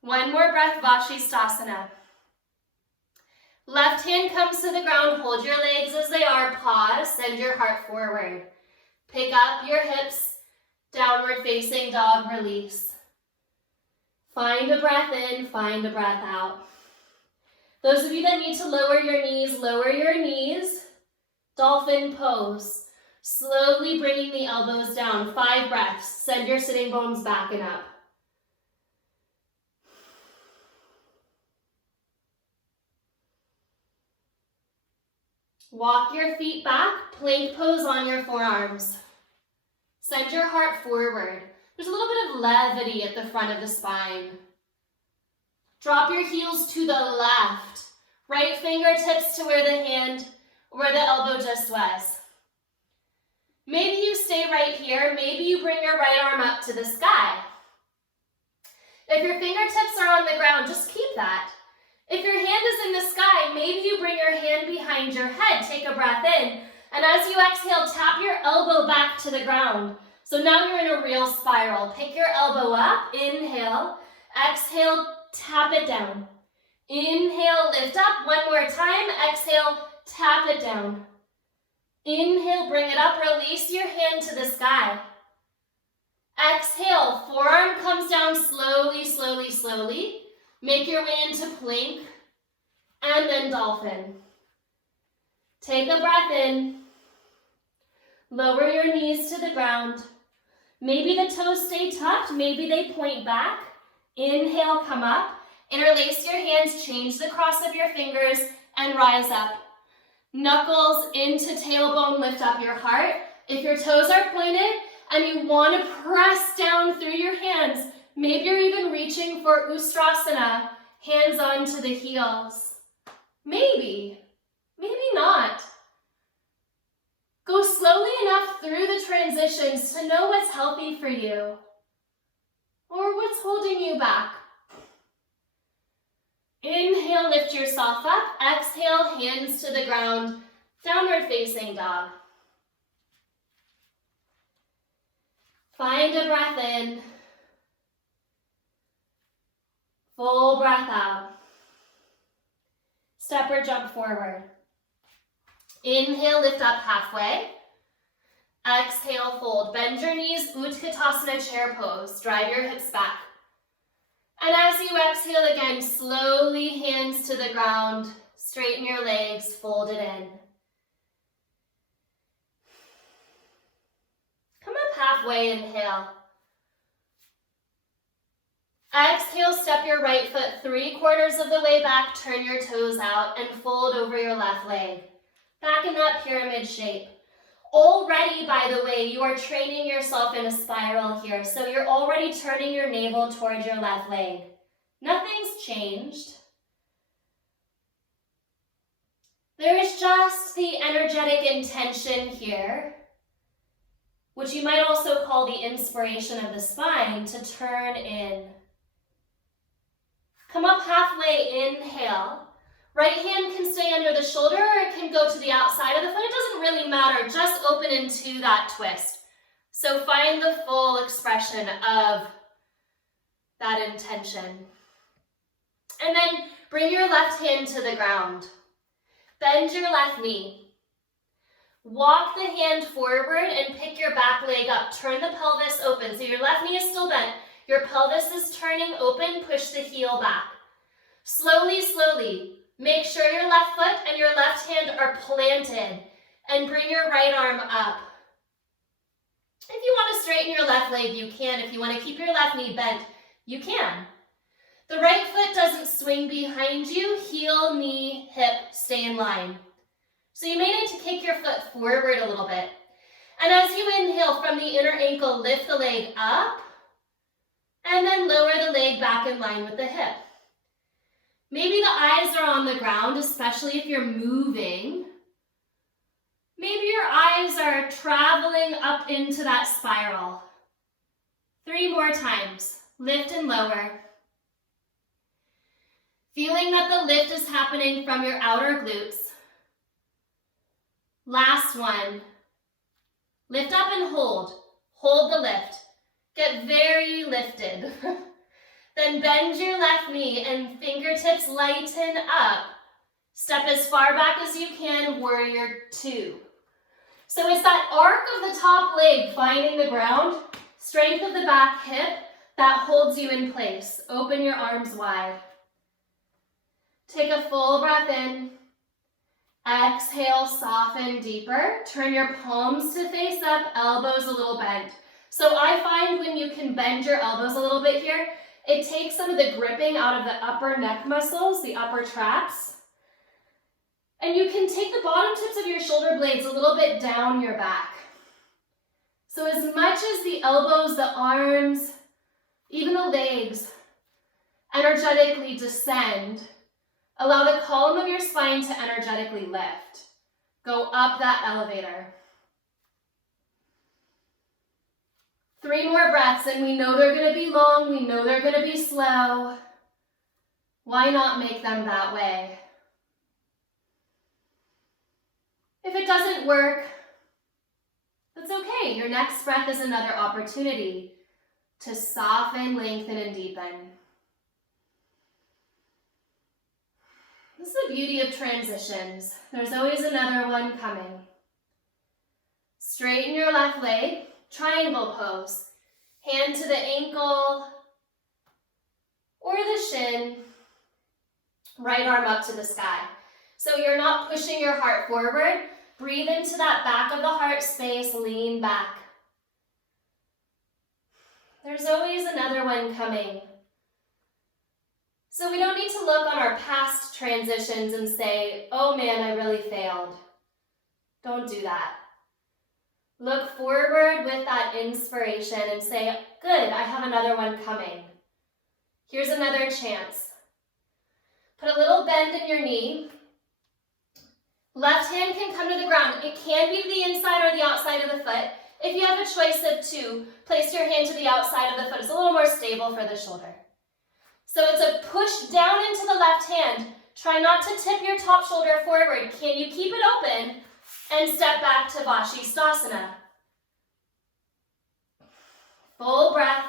One more breath, Vashisthasana. Left hand comes to the ground, hold your legs as they are, pause, send your heart forward. Pick up your hips, downward facing dog, release. Find a breath in, find a breath out. Those of you that need to lower your knees, dolphin pose. Slowly bringing the elbows down, 5 breaths. Send your sitting bones back and up. Walk your feet back, plank pose on your forearms. Send your heart forward. There's a little bit of levity at the front of the spine. Drop your heels to the left. Right fingertips to where the elbow just was. Maybe you stay right here. Maybe you bring your right arm up to the sky. If your fingertips are on the ground, just keep that. If your hand is in the sky, maybe you bring your hand behind your head. Take a breath in. And as you exhale, tap your elbow back to the ground. So now you're in a real spiral. Pick your elbow up. Inhale. Exhale, tap it down. Inhale, lift up. One more time. Exhale, tap it down. Inhale, bring it up. Release your hand to the sky. Exhale, forearm comes down slowly, slowly, slowly. Make your way into plank and then dolphin. Take a breath in. Lower your knees to the ground. Maybe the toes stay tucked, maybe they point back. Inhale, come up. Interlace your hands, change the cross of your fingers, and rise up. Knuckles into tailbone, lift up your heart. If your toes are pointed and you want to press down through your hands, maybe you're even reaching for Ustrasana, hands onto the heels. Maybe not. Go slowly enough through the transitions to know what's healthy for you or what's holding you back. Inhale, lift yourself up. Exhale, hands to the ground, downward facing dog. Find a breath in. Full breath out. Step or jump forward. Inhale, lift up halfway. Exhale, fold. Bend your knees, Utkatasana chair pose. Drive your hips back. And as you exhale again, slowly hands to the ground. Straighten your legs, fold it in. Come up halfway, inhale. Exhale, step your right foot 3/4 of the way back, turn your toes out, and fold over your left leg. Back in that pyramid shape. Already, by the way, you are training yourself in a spiral here, so you're already turning your navel towards your left leg. Nothing's changed. There is just the energetic intention here, which you might also call the inspiration of the spine, to turn in. Come up halfway, inhale. Right hand can stay under the shoulder or it can go to the outside of the foot. It doesn't really matter, just open into that twist. So find the full expression of that intention. And then bring your left hand to the ground. Bend your left knee. Walk the hand forward and pick your back leg up. Turn the pelvis open. So your left knee is still bent. Your pelvis is turning open. Push the heel back. Slowly, slowly. Make sure your left foot and your left hand are planted and bring your right arm up. If you want to straighten your left leg, you can. If you want to keep your left knee bent, you can. The right foot doesn't swing behind you. Heel, knee, hip, stay in line. So you may need to kick your foot forward a little bit. And as you inhale from the inner ankle, lift the leg up and then lower the leg back in line with the hip. Maybe the eyes are on the ground, especially if you're moving. Maybe your eyes are traveling up into that spiral. 3 more times. Lift and lower. Feeling that the lift is happening from your outer glutes. Last one. Lift up and hold. Hold the lift. Get very lifted. Then bend your left knee and fingertips lighten up. Step as far back as you can, warrior 2. So it's that arc of the top leg finding the ground, strength of the back hip that holds you in place. Open your arms wide. Take a full breath in. Exhale, soften deeper. Turn your palms to face up, elbows a little bent. So I find when you can bend your elbows a little bit here, it takes some of the gripping out of the upper neck muscles, the upper traps. And you can take the bottom tips of your shoulder blades a little bit down your back. So as much as the elbows, the arms, even the legs energetically descend, allow the column of your spine to energetically lift. Go up that elevator. 3 more breaths, and we know they're going to be long, we know they're going to be slow. Why not make them that way? If it doesn't work, that's okay. Your next breath is another opportunity to soften, lengthen, and deepen. This is the beauty of transitions. There's always another one coming. Straighten your left leg, triangle pose. Hand to the ankle or the shin, right arm up to the sky. So you're not pushing your heart forward. Breathe into that back of the heart space, lean back. There's always another one coming. So we don't need to look on our past transitions and say, oh man, I really failed. Don't do that. Look forward with that inspiration and say, good, I have another one coming. Here's another chance. Put a little bend in your knee. Left hand can come to the ground. It can be the inside or the outside of the foot. If you have a choice of 2, place your hand to the outside of the foot. It's a little more stable for the shoulder. So it's a push down into the left hand. Try not to tip your top shoulder forward. Can you keep it open? And step back to Vashisthasana. Full breath,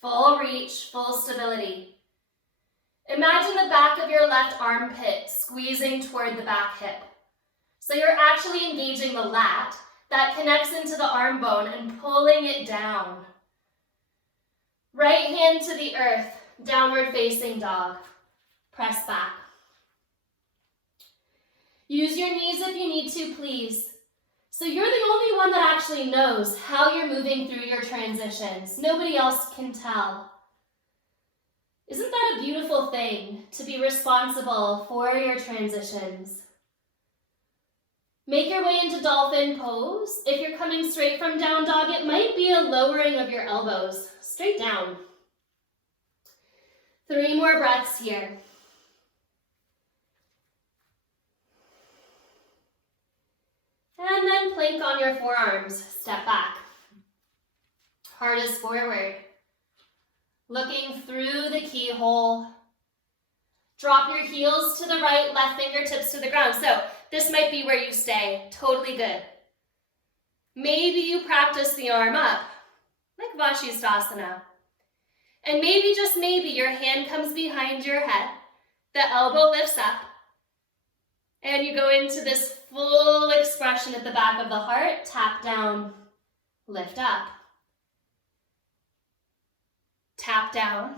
full reach, full stability. Imagine the back of your left armpit squeezing toward the back hip. So you're actually engaging the lat that connects into the arm bone and pulling it down. Right hand to the earth, downward facing dog. Press back. Use your knees if you need to, please. So you're the only one that actually knows how you're moving through your transitions. Nobody else can tell. Isn't that a beautiful thing, to be responsible for your transitions? Make your way into dolphin pose. If you're coming straight from down dog, it might be a lowering of your elbows, straight down. 3 more breaths here. And then plank on your forearms, step back. Heart is forward. Looking through the keyhole. Drop your heels to the right, left fingertips to the ground. So this might be where you stay, totally good. Maybe you practice the arm up, like Vashisthasana. And maybe, just maybe, your hand comes behind your head, the elbow lifts up, and you go into this full expression at the back of the heart, tap down, lift up. Tap down.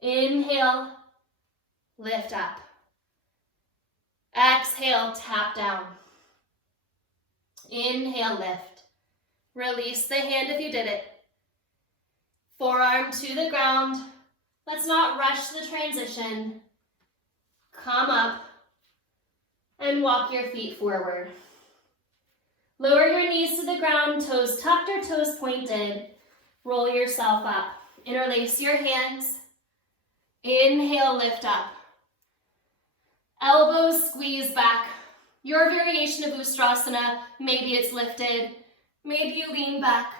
Inhale, lift up. Exhale, tap down. Inhale, lift. Release the hand if you did it. Forearm to the ground. Let's not rush the transition. Come up. And walk your feet forward. Lower your knees to the ground, toes tucked or toes pointed. Roll yourself up. Interlace your hands. Inhale, lift up. Elbows squeeze back. Your variation of Ustrasana, maybe it's lifted, maybe you lean back.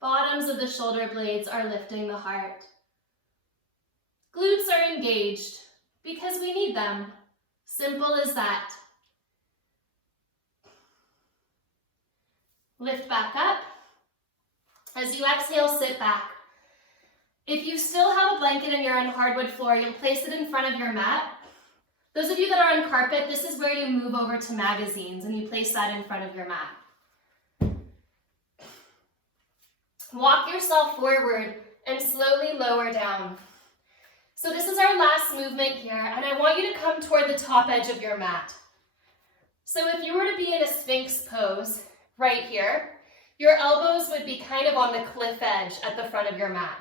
Bottoms of the shoulder blades are lifting the heart. Glutes are engaged because we need them. Simple as that. Lift back up. As you exhale, sit back. If you still have a blanket and you're on hardwood floor, you'll place it in front of your mat. Those of you that are on carpet, this is where you move over to magazines and you place that in front of your mat. Walk yourself forward and slowly lower down. So this is our last movement here, and I want you to come toward the top edge of your mat. So if you were to be in a Sphinx pose right here, your elbows would be kind of on the cliff edge at the front of your mat.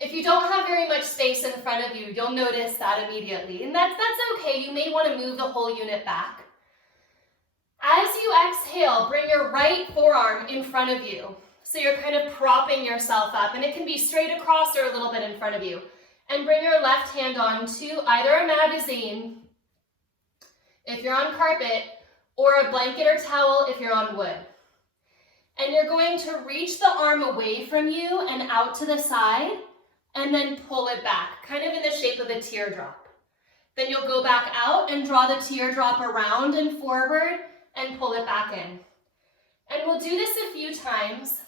If you don't have very much space in front of you, you'll notice that immediately, and that's okay. You may want to move the whole unit back. As you exhale, bring your right forearm in front of you. So you're kind of propping yourself up, and it can be straight across or a little bit in front of you. And bring your left hand onto either a magazine, if you're on carpet, or a blanket or towel if you're on wood. And you're going to reach the arm away from you and out to the side, and then pull it back, kind of in the shape of a teardrop. Then you'll go back out and draw the teardrop around and forward and pull it back in. And we'll do this a few times.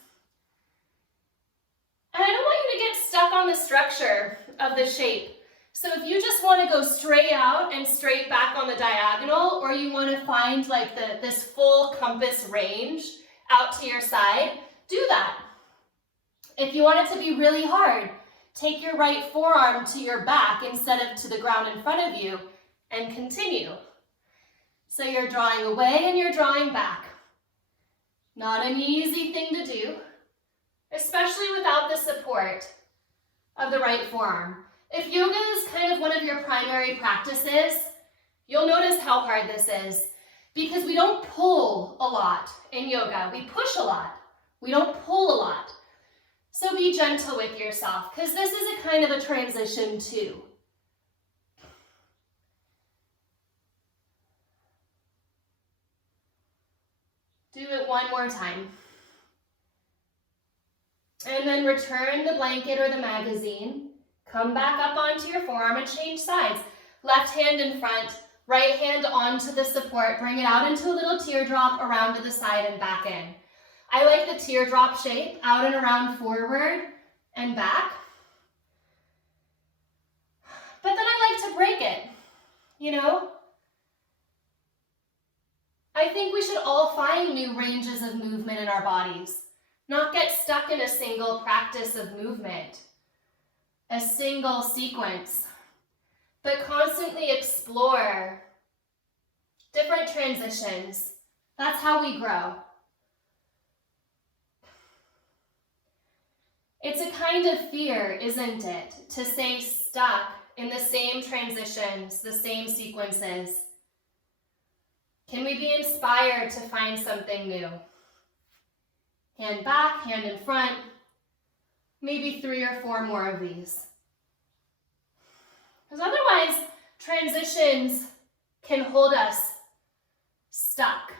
And I don't want you to get stuck on the structure of the shape. So if you just want to go straight out and straight back on the diagonal, or you want to find like this full compass range out to your side, do that. If you want it to be really hard, take your right forearm to your back instead of to the ground in front of you and continue. So you're drawing away and you're drawing back. Not an easy thing to do, especially without the support of the right forearm. If yoga is kind of one of your primary practices, you'll notice how hard this is because we don't pull a lot in yoga. We push a lot. We don't pull a lot. So be gentle with yourself because this is a kind of a transition too. Do it one more time. And then return the blanket or the magazine. Come back up onto your forearm and change sides. Left hand in front, right hand onto the support. Bring it out into a little teardrop around to the side and back in. I like the teardrop shape, out and around, forward and back. But then I like to break it, you know? I think we should all find new ranges of movement in our bodies, not get stuck in a single practice of movement, a single sequence, but constantly explore different transitions. That's how we grow. It's a kind of fear, isn't it, to stay stuck in the same transitions, the same sequences. Can we be inspired to find something new? Hand back, hand in front, maybe 3 or 4 more of these. Because otherwise, transitions can hold us stuck.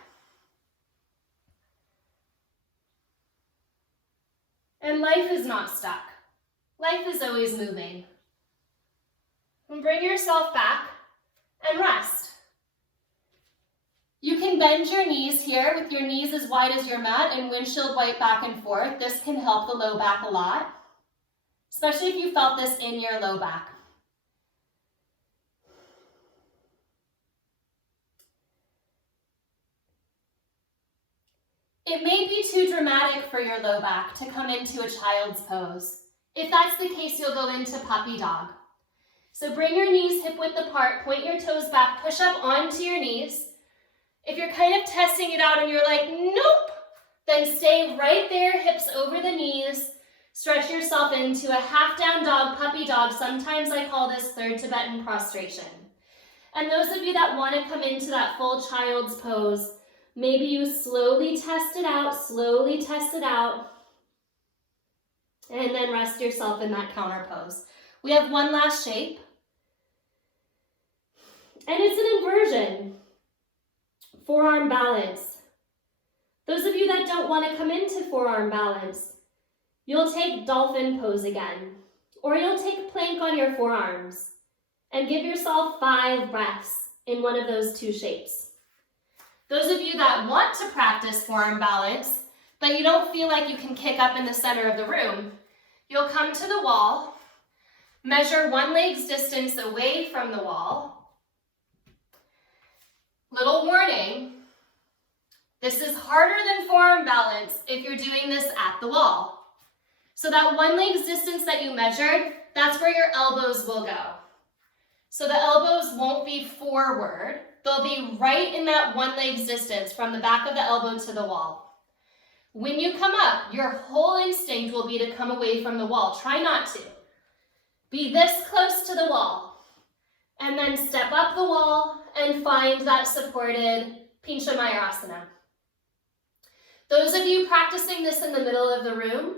And life is not stuck. Life is always moving. And bring yourself back and rest. You can bend your knees here with your knees as wide as your mat and windshield wipe back and forth. This can help the low back a lot, especially if you felt this in your low back. It may be too dramatic for your low back to come into a child's pose. If that's the case, you'll go into puppy dog. So bring your knees hip width apart, point your toes back, push up onto your knees. If you're kind of testing it out and you're like, nope, then stay right there, hips over the knees, Stretch yourself into a half down dog, puppy dog. Sometimes I call this third Tibetan prostration. And those of you that want to come into that full child's pose, maybe you slowly test it out, and then rest yourself in that counter pose. We have one last shape, and it's an inversion, forearm balance. Those of you that don't want to come into forearm balance, you'll take dolphin pose again, or you'll take plank on your forearms and give yourself 5 breaths in one of those 2 shapes. Those of you that want to practice forearm balance, but you don't feel like you can kick up in the center of the room, you'll come to the wall, measure one leg's distance away from the wall. Little warning, this is harder than forearm balance if you're doing this at the wall. So that one leg's distance that you measured, that's where your elbows will go. So the elbows won't be forward, they'll be right in that one leg's distance from the back of the elbow to the wall. When you come up, your whole instinct will be to come away from the wall. Try not to. Be this close to the wall, and then step up the wall and find that supported Pincha Mayurasana. Those of you practicing this in the middle of the room,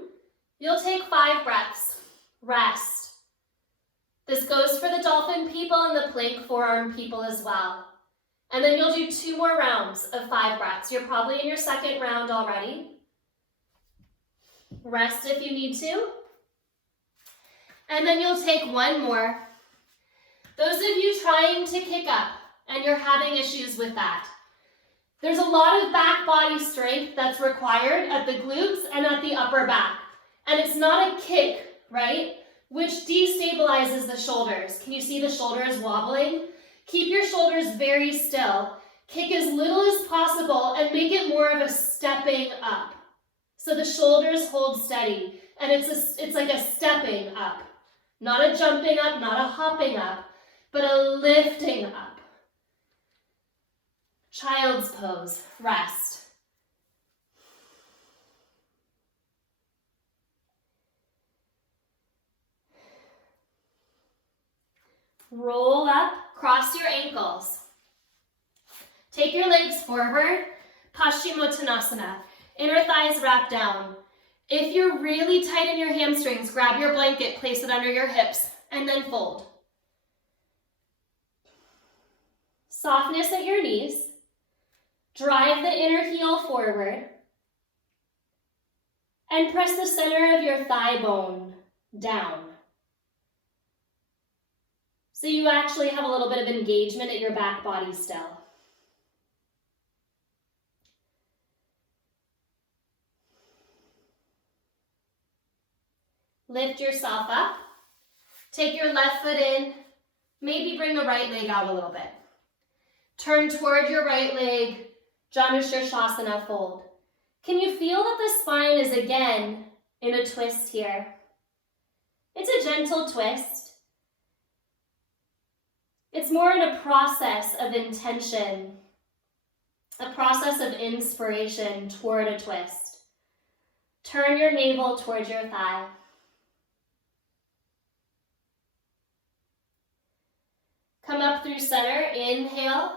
you'll take 5 breaths, rest. This goes for the dolphin people and the plank forearm people as well. And then you'll do 2 more rounds of 5 breaths. You're probably in your 2nd round already. Rest if you need to. And then you'll take 1 more. Those of you trying to kick up and you're having issues with that, there's a lot of back body strength that's required at the glutes and at the upper back. And it's not a kick, right? Which destabilizes the shoulders. Can you see the shoulders wobbling? Keep your shoulders very still. Kick as little as possible and make it more of a stepping up. So the shoulders hold steady, and it's like a stepping up. Not a jumping up, not a hopping up, but a lifting up. Child's pose, rest. Roll up, cross your ankles. Take your legs forward, Paschimottanasana. Inner thighs wrap down. If you're really tight in your hamstrings, grab your blanket, place it under your hips, and then fold. Softness at your knees. Drive the inner heel forward. And press the center of your thigh bone down. So you actually have a little bit of engagement at your back body still. Lift yourself up. Take your left foot in. Maybe bring the right leg out a little bit. Turn toward your right leg. Janushirshasana fold. Can you feel that the spine is again in a twist here? It's a gentle twist. It's more in a process of intention, a process of inspiration toward a twist. Turn your navel towards your thigh. Come up through center, inhale,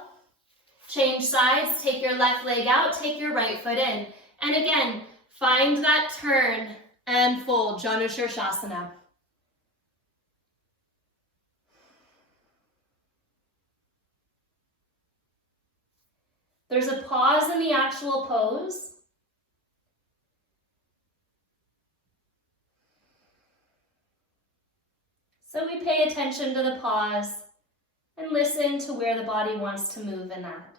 change sides, take your left leg out, take your right foot in. And again, find that turn and fold, Janushirshasana. There's a pause in the actual pose. So we pay attention to the pause and listen to where the body wants to move in that.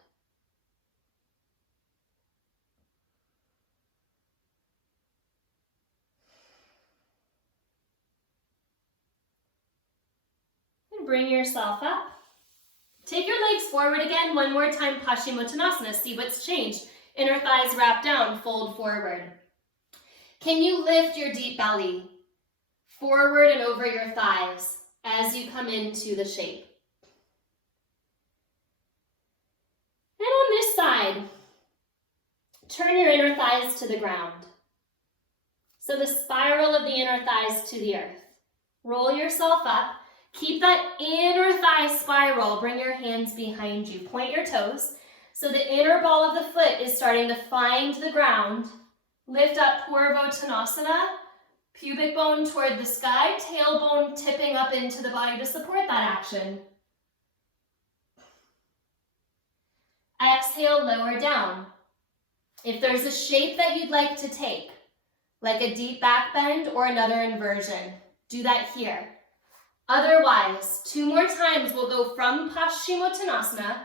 And bring yourself up. Take your legs forward again, one more time, Paschimottanasana. See what's changed. Inner thighs wrap down, fold forward. Can you lift your deep belly forward and over your thighs as you come into the shape? And on this side, turn your inner thighs to the ground. So the spiral of the inner thighs to the earth. Roll yourself up. Keep that inner thigh spiral. Bring your hands behind you. Point your toes. So the inner ball of the foot is starting to find the ground. Lift up Purvottanasana. Pubic bone toward the sky. Tailbone tipping up into the body to support that action. Exhale, lower down. If there's a shape that you'd like to take, like a deep back bend or another inversion, do that here. Otherwise, 2 more times we'll go from Paschimottanasana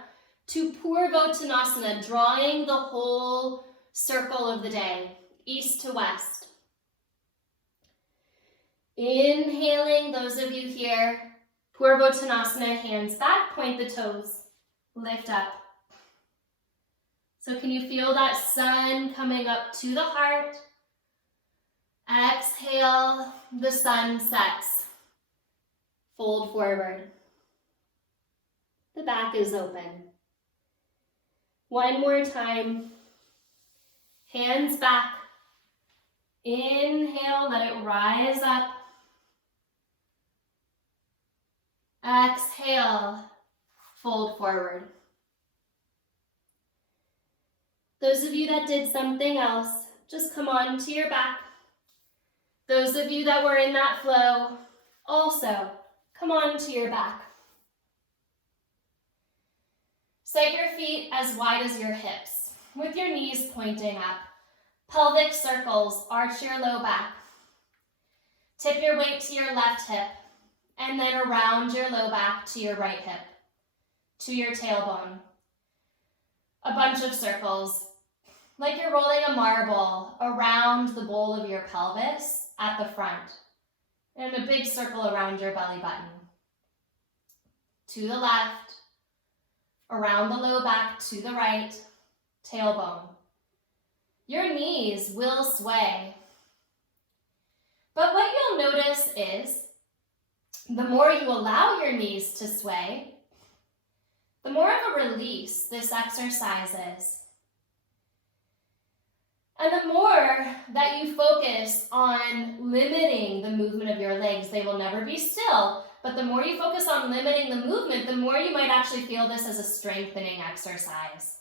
to Purvottanasana, drawing the whole circle of the day, east to west. Inhaling, those of you here, Purvottanasana, hands back, point the toes, lift up. So can you feel that sun coming up to the heart? Exhale, the sun sets. Fold forward. The back is open. One more time. Hands back. Inhale, let it rise up. Exhale, fold forward. Those of you that did something else, just come on to your back. Those of you that were in that flow, also come on to your back. Set your feet as wide as your hips, with your knees pointing up. Pelvic circles, arch your low back. Tip your weight to your left hip, and then around your low back to your right hip, to your tailbone. A bunch of circles, like you're rolling a marble around the bowl of your pelvis at the front, and a big circle around your belly button. To the left, around the low back to the right, tailbone. Your knees will sway. But what you'll notice is, the more you allow your knees to sway, the more of a release this exercise is. And the more that you focus on limiting the movement of your legs, they will never be still, but the more you focus on limiting the movement, the more you might actually feel this as a strengthening exercise.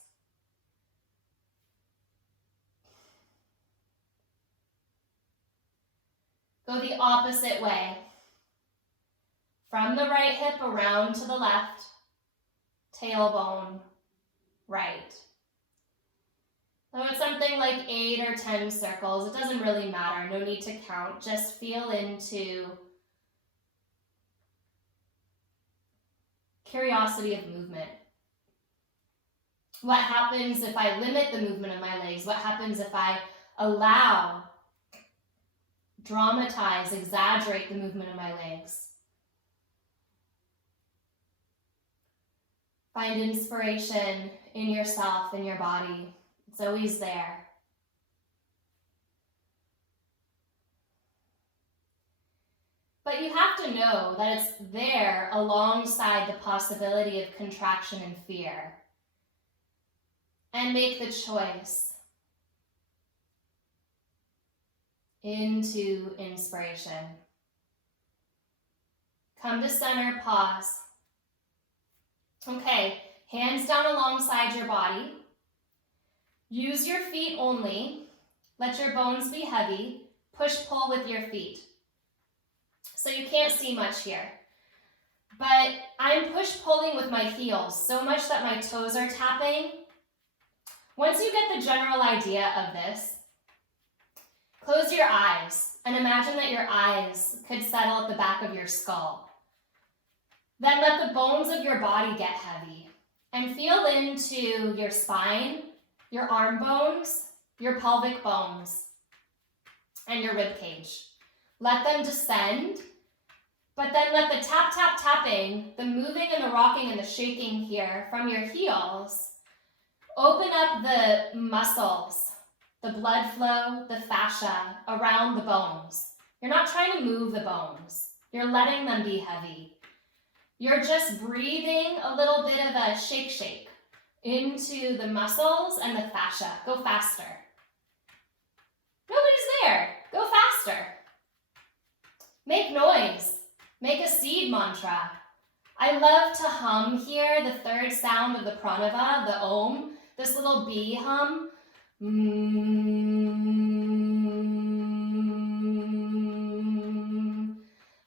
Go the opposite way. From the right hip around to the left, tailbone, right. So it's something like 8 or 10 circles. It doesn't really matter. No need to count. Just feel into curiosity of movement. What happens if I limit the movement of my legs? What happens if I allow, dramatize, exaggerate the movement of my legs? Find inspiration in yourself, in your body. It's always there. But you have to know that it's there alongside the possibility of contraction and fear. And make the choice into inspiration. Come to center, pause. Okay, hands down alongside your body. Use your feet only. Let your bones be heavy. Push-pull with your feet. So you can't see much here. But I'm push-pulling with my heels so much that my toes are tapping. Once you get the general idea of this, close your eyes and imagine that your eyes could settle at the back of your skull. Then let the bones of your body get heavy and feel into your spine, your arm bones, your pelvic bones, and your rib cage. Let them descend, but then let the tap, tap, tapping, the moving and the rocking and the shaking here from your heels open up the muscles, the blood flow, the fascia around the bones. You're not trying to move the bones. You're letting them be heavy. You're just breathing a little bit of a shake into the muscles and the fascia. Go faster. Nobody's there. Go faster. Make noise. Make a seed mantra. I love to hum here, the third sound of the pranava, the om, this little bee hum.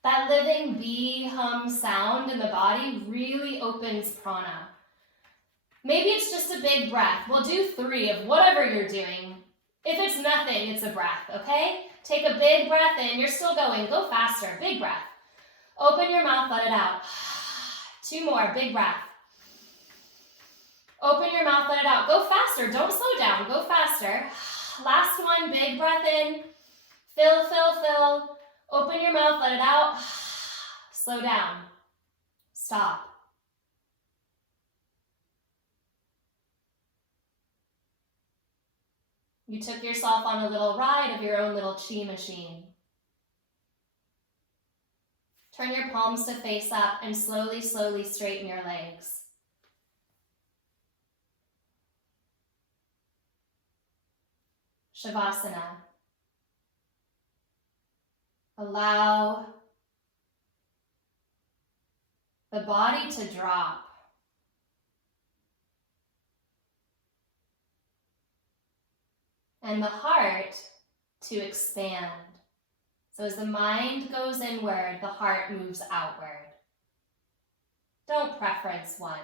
That living bee hum sound in the body really opens prana. Maybe it's just a big breath. We'll do 3 of whatever you're doing. If it's nothing, it's a breath, okay? Take a big breath in. You're still going. Go faster. Big breath. Open your mouth, let it out. 2 more. Big breath. Open your mouth, let it out. Go faster. Don't slow down. Go faster. Last one. Big breath in. Fill, fill, fill. Open your mouth, let it out. Slow down. Stop. You took yourself on a little ride of your own little chi machine. Turn your palms to face up and slowly, slowly straighten your legs. Shavasana. Allow the body to drop. And the heart to expand. So as the mind goes inward, the heart moves outward. Don't preference one.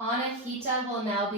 Anahita will now be